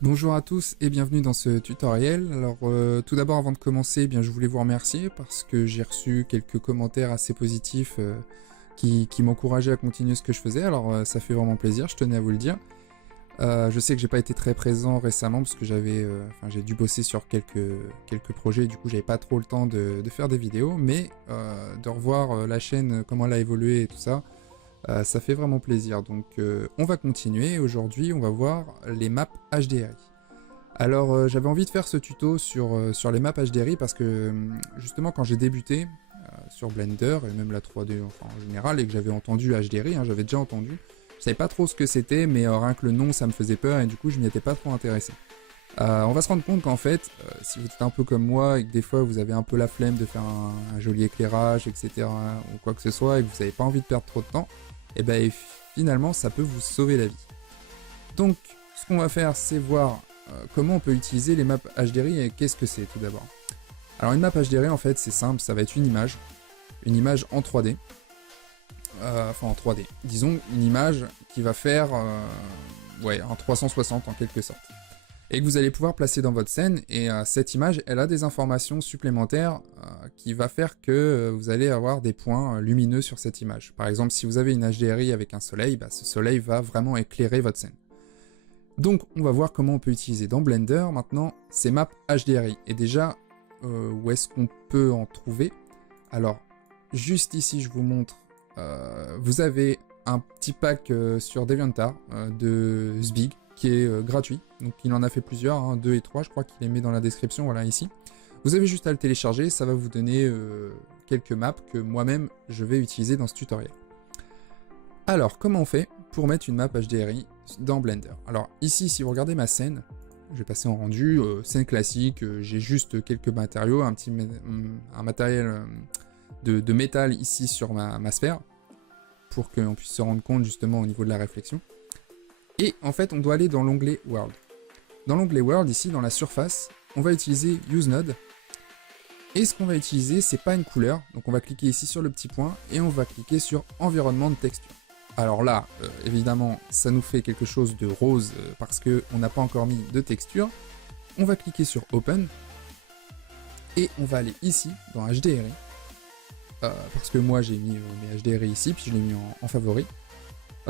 Bonjour à tous et bienvenue dans ce tutoriel. Alors tout d'abord avant de commencer, je voulais vous remercier parce que j'ai reçu quelques commentaires assez positifs qui m'encourageaient à continuer ce que je faisais. Alors ça fait vraiment plaisir, je tenais à vous le dire. Je sais que j'ai pas été très présent récemment parce que j'ai dû bosser sur quelques projets et du coup j'avais pas trop le temps de faire des vidéos, mais de revoir la chaîne, comment elle a évolué et tout ça, ça fait vraiment plaisir. Donc on va continuer. Aujourd'hui on va voir les maps HDRI. Alors j'avais envie de faire ce tuto sur les maps HDRI parce que justement quand j'ai débuté sur Blender et même la 3D en général et que j'avais entendu HDRI, j'avais déjà entendu, je savais pas trop ce que c'était mais rien que le nom ça me faisait peur et du coup je m'y étais pas trop intéressé. On va se rendre compte qu'en fait, si vous êtes un peu comme moi et que des fois vous avez un peu la flemme de faire un joli éclairage, etc. ou quoi que ce soit et que vous n'avez pas envie de perdre trop de temps, et ben finalement ça peut vous sauver la vie. Donc ce qu'on va faire c'est voir comment on peut utiliser les maps HDRI et qu'est-ce que c'est tout d'abord. Alors une map HDRI en fait c'est simple, ça va être une image en 3D, enfin en 3D, disons une image qui va faire un 360 en quelque sorte. Et que vous allez pouvoir placer dans votre scène, et cette image, elle a des informations supplémentaires qui va faire que vous allez avoir des points lumineux sur cette image. Par exemple, si vous avez une HDRI avec un soleil, ce soleil va vraiment éclairer votre scène. Donc, on va voir comment on peut utiliser dans Blender maintenant ces maps HDRI. Et déjà, où est-ce qu'on peut en trouver? Alors, juste ici, je vous montre, vous avez un petit pack sur DeviantArt de Zbig, qui est gratuit, donc il en a fait plusieurs, 2 et 3, je crois qu'il les met dans la description, voilà ici. Vous avez juste à le télécharger, ça va vous donner quelques maps que moi-même je vais utiliser dans ce tutoriel. Alors, comment on fait pour mettre une map HDRI dans Blender? Alors ici, si vous regardez ma scène, je vais passer en rendu, scène classique, j'ai juste quelques matériaux, un matériel de métal ici sur ma sphère, pour qu'on puisse se rendre compte justement au niveau de la réflexion. Et en fait, on doit aller dans l'onglet World. Dans l'onglet World, ici, dans la surface, on va utiliser Use Node. Et ce qu'on va utiliser, c'est pas une couleur. Donc on va cliquer ici sur le petit point et on va cliquer sur Environnement de texture. Alors là, évidemment, ça nous fait quelque chose de rose parce qu'on n'a pas encore mis de texture. On va cliquer sur Open. Et on va aller ici, dans HDRI. Parce que moi, j'ai mis mes HDRI ici, puis je l'ai mis en favori.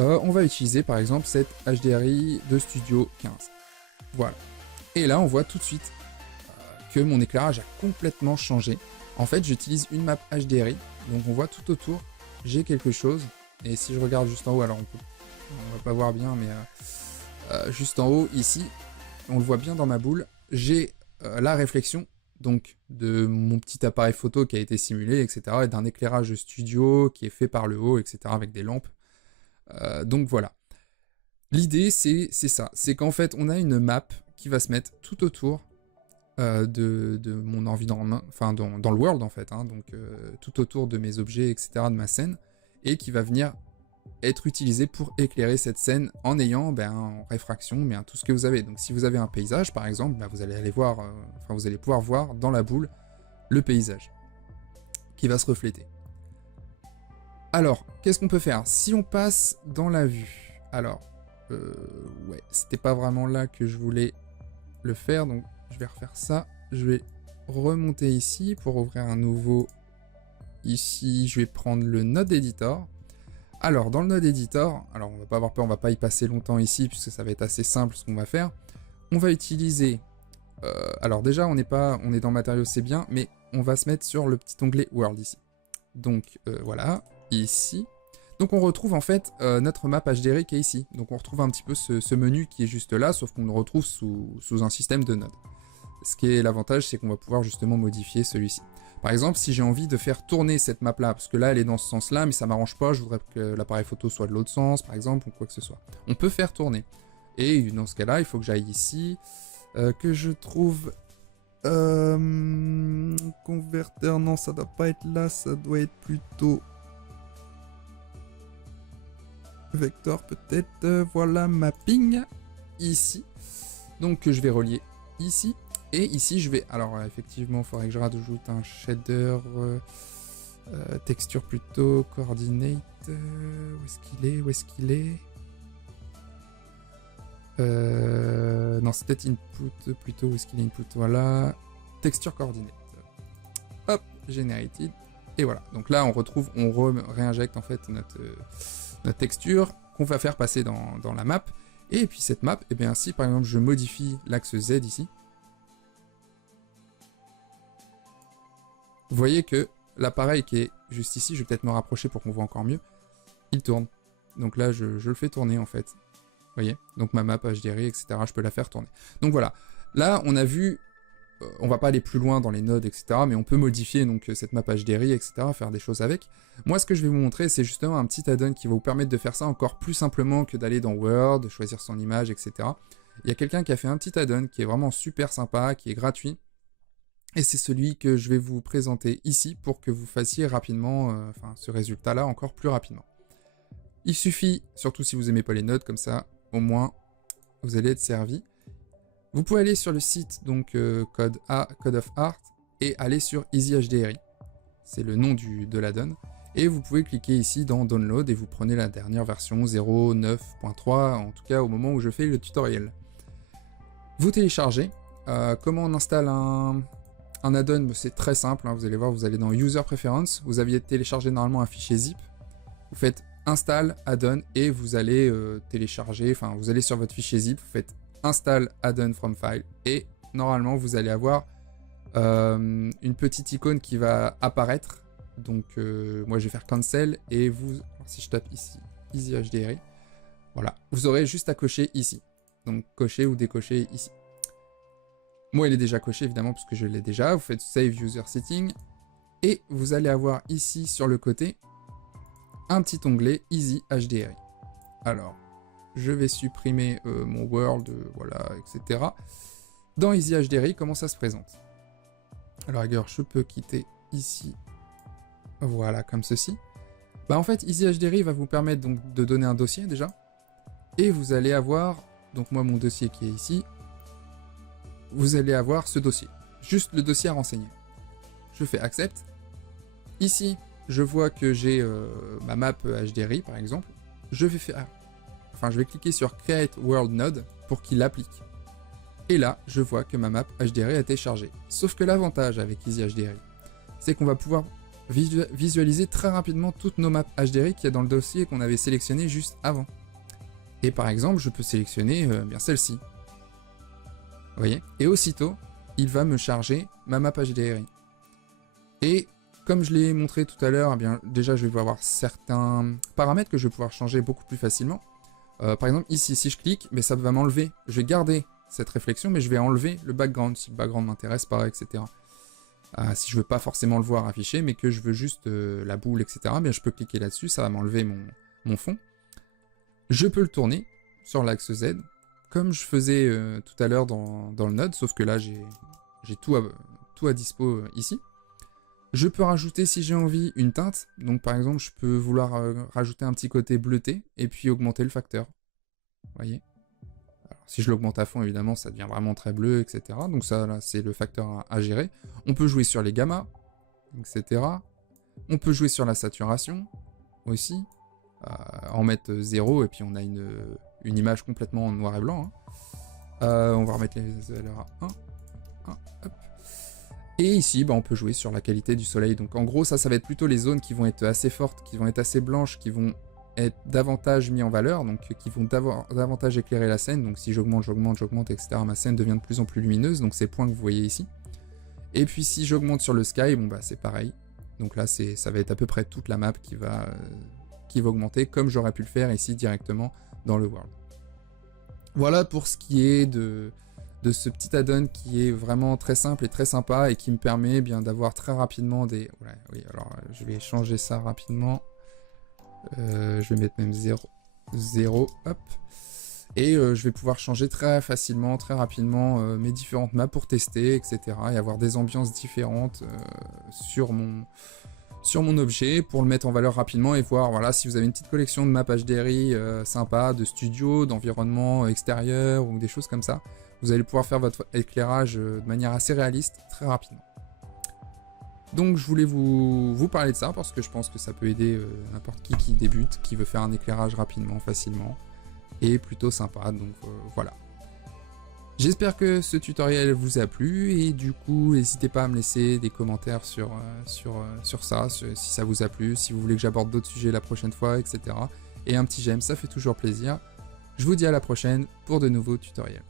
On va utiliser par exemple cette HDRI de Studio 15. Voilà. Et là, on voit tout de suite que mon éclairage a complètement changé. En fait, j'utilise une map HDRI, donc on voit tout autour, j'ai quelque chose. Et si je regarde juste en haut, alors on va pas voir bien, mais juste en haut, ici, on le voit bien dans ma boule, j'ai la réflexion donc de mon petit appareil photo qui a été simulé, etc. et d'un éclairage studio qui est fait par le haut, etc. avec des lampes. Donc voilà. L'idée, c'est ça. C'est qu'en fait, on a une map qui va se mettre tout autour de mon environnement, enfin dans le world en fait, donc tout autour de mes objets, etc., de ma scène, et qui va venir être utilisée pour éclairer cette scène en ayant en réfraction tout ce que vous avez. Donc si vous avez un paysage par exemple, vous allez aller voir, vous allez pouvoir voir dans la boule le paysage qui va se refléter. Alors, qu'est-ce qu'on peut faire? Si on passe dans la vue, alors, ouais, c'était pas vraiment là que je voulais le faire, donc je vais refaire ça. Je vais remonter ici pour ouvrir un nouveau. Ici, je vais prendre le Node Editor. Alors, dans le Node Editor, alors on va pas avoir peur, on va pas y passer longtemps ici, puisque ça va être assez simple ce qu'on va faire. On va utiliser, alors déjà, on est dans matériaux, c'est bien, mais on va se mettre sur le petit onglet World ici. Donc, voilà, ici. Donc on retrouve en fait notre map HDRI qui est ici. Donc on retrouve un petit peu ce menu qui est juste là, sauf qu'on le retrouve sous un système de nodes. Ce qui est l'avantage, c'est qu'on va pouvoir justement modifier celui-ci. Par exemple, si j'ai envie de faire tourner cette map-là, parce que là, elle est dans ce sens-là, mais ça m'arrange pas, je voudrais que l'appareil photo soit de l'autre sens, par exemple, ou quoi que ce soit. On peut faire tourner. Et dans ce cas-là, il faut que j'aille ici, que je trouve... converteur, non, ça doit pas être là, ça doit être plutôt... Vector peut-être, voilà, mapping, ici. Donc je vais relier ici. Et ici, je vais... Alors, effectivement, il faudrait que je rajoute un shader, texture plutôt, coordinate... où est-ce qu'il est? Non, c'est peut-être input plutôt. Où est-ce qu'il est input? Voilà. Texture coordinate. Hop, generated. Et voilà. Donc là, on retrouve, on réinjecte en fait notre texture qu'on va faire passer dans la map. Et puis cette map, et bien si par exemple je modifie l'axe Z ici, vous voyez que l'appareil qui est juste ici, je vais peut-être me rapprocher pour qu'on voit encore mieux, il tourne. Donc là, je le fais tourner en fait. Vous voyez? Donc ma map HDRI, etc., je peux la faire tourner. Donc voilà. Là, on a vu, on va pas aller plus loin dans les nodes, etc., mais on peut modifier donc cette map HDRI, etc., faire des choses avec. Moi, ce que je vais vous montrer, c'est justement un petit add-on qui va vous permettre de faire ça encore plus simplement que d'aller dans Word, de choisir son image, etc. Il y a quelqu'un qui a fait un petit add-on qui est vraiment super sympa, qui est gratuit, et c'est celui que je vais vous présenter ici pour que vous fassiez rapidement ce résultat-là encore plus rapidement. Il suffit, surtout si vous n'aimez pas les nodes, comme ça, au moins, vous allez être servi. Vous pouvez aller sur le site, donc Code of Art, et aller sur EasyHDRI. C'est le nom de l'add-on. Et vous pouvez cliquer ici dans Download, et vous prenez la dernière version 0.9.3, en tout cas au moment où je fais le tutoriel. Vous téléchargez. Comment on installe un add-on? C'est très simple, hein, vous allez voir, vous allez dans User Preference, vous aviez téléchargé normalement un fichier zip, vous faites Install add-on et vous allez télécharger, enfin vous allez sur votre fichier zip, vous faites Install add-on from file et normalement vous allez avoir une petite icône qui va apparaître. Donc moi je vais faire Cancel et vous, si je tape ici EasyHDRI, voilà, vous aurez juste à cocher ici. Donc cocher ou décocher ici. Moi il est déjà coché évidemment parce que je l'ai déjà. Vous faites Save User Setting et vous allez avoir ici sur le côté un petit onglet EasyHDRI. Alors, je vais supprimer mon World, voilà, etc. Dans EasyHDRI, comment ça se présente? Alors, rigueur, je peux quitter ici, voilà, comme ceci. Bah, en fait, EasyHDRI va vous permettre donc de donner un dossier déjà. Et vous allez avoir, donc moi, mon dossier qui est ici, vous allez avoir ce dossier. Juste le dossier à renseigner. Je fais Accept. Ici, je vois que j'ai ma map HDRI par exemple, je vais cliquer sur Create World Node pour qu'il l'applique. Et là, je vois que ma map HDRI a été chargée. Sauf que l'avantage avec EasyHDRI, c'est qu'on va pouvoir visualiser très rapidement toutes nos maps HDRI qu'il y a dans le dossier qu'on avait sélectionné juste avant. Et par exemple, je peux sélectionner bien celle-ci. Vous voyez? Et aussitôt, il va me charger ma map HDRI. Et comme je l'ai montré tout à l'heure, eh bien, déjà je vais avoir certains paramètres que je vais pouvoir changer beaucoup plus facilement. Par exemple, ici, si je clique, mais ça va m'enlever. Je vais garder cette réflexion, mais je vais enlever le background, si le background m'intéresse pas, etc. Si je veux pas forcément le voir affiché, mais que je veux juste la boule, etc., bien, je peux cliquer là-dessus, ça va m'enlever mon fond. Je peux le tourner sur l'axe Z, comme je faisais tout à l'heure dans le node, sauf que là, j'ai tout à dispo ici. Je peux rajouter, si j'ai envie, une teinte. Donc par exemple, je peux vouloir rajouter un petit côté bleuté et puis augmenter le facteur. Vous voyez? Alors, si je l'augmente à fond, évidemment, ça devient vraiment très bleu, etc. Donc ça, là, c'est le facteur à gérer. On peut jouer sur les gammas, etc. On peut jouer sur la saturation aussi. En mettre 0 et puis on a une image complètement en noir et blanc. Hein. On va remettre les valeurs à 1. Hop. Et ici, bah, on peut jouer sur la qualité du soleil. Donc en gros, ça va être plutôt les zones qui vont être assez fortes, qui vont être assez blanches, qui vont être davantage mis en valeur, donc qui vont davantage éclairer la scène. Donc si j'augmente, etc., ma scène devient de plus en plus lumineuse. Donc ces points que vous voyez ici. Et puis si j'augmente sur le sky, bon bah c'est pareil. Donc là, ça va être à peu près toute la map qui va augmenter, comme j'aurais pu le faire ici directement dans le world. Voilà pour ce qui est de ce petit add-on qui est vraiment très simple et très sympa et qui me permet bien d'avoir très rapidement des... Ouais, oui, alors je vais changer ça rapidement. Je vais mettre même 0, hop. Et je vais pouvoir changer très facilement, très rapidement mes différentes maps pour tester, etc. Et avoir des ambiances différentes sur mon objet pour le mettre en valeur rapidement et voir, voilà, si vous avez une petite collection de maps HDRI sympa, de studio, d'environnement extérieur ou des choses comme ça, vous allez pouvoir faire votre éclairage de manière assez réaliste très rapidement. Donc je voulais vous parler de ça parce que je pense que ça peut aider n'importe qui débute, qui veut faire un éclairage rapidement, facilement. est plutôt sympa, donc voilà. J'espère que ce tutoriel vous a plu et du coup n'hésitez pas à me laisser des commentaires sur ça, si ça vous a plu, si vous voulez que j'aborde d'autres sujets la prochaine fois, etc. Et un petit j'aime, ça fait toujours plaisir. Je vous dis à la prochaine pour de nouveaux tutoriels.